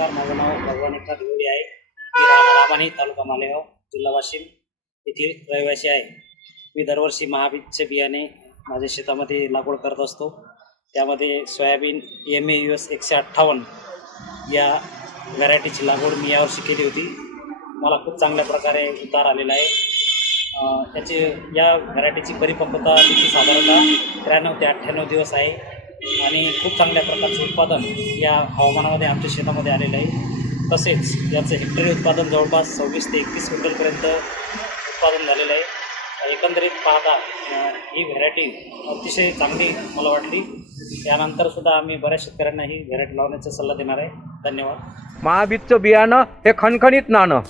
नमस्कार माझं नाव भगवान एकनाथ आहे. मी रामाणी तालुका मालेगाव जिल्हा वाशिम येथील रहिवासी आहे. मी दरवर्षी महाबीजचे बियाणे माझ्या शेतामध्ये लागवड करत असतो. त्यामध्ये soybean M A U S एकशे अठ्ठावन्न या व्हरायटीची लागवड मी यावर्षी केली होती. मला खूप चांगल्या प्रकारे उतार आलेला आहे. त्याची या व्हरायटीची परिपक्वता साधारणतः त्र्याण्णव ते अठ्ठ्याण्णव दिवस आहे. आणि खूप चांगल्या प्रकारचं उत्पादन या हवामानामध्ये आमच्या शेतामध्ये आलेलं आहे. तसेच याचं हेक्टरी उत्पादन जवळपास सव्वीस ते एकतीस क्विंटलपर्यंत उत्पादन झालेलं आहे. एकंदरीत पाहता ही व्हरायटी अतिशय चांगली मला वाटली. त्यानंतरसुद्धा आम्ही बऱ्याच शेतकऱ्यांना ही व्हरायटी लावण्याचा सल्ला देणार आहे. धन्यवाद. महाबीजचं बियाणं हे खणखणीत नाणं.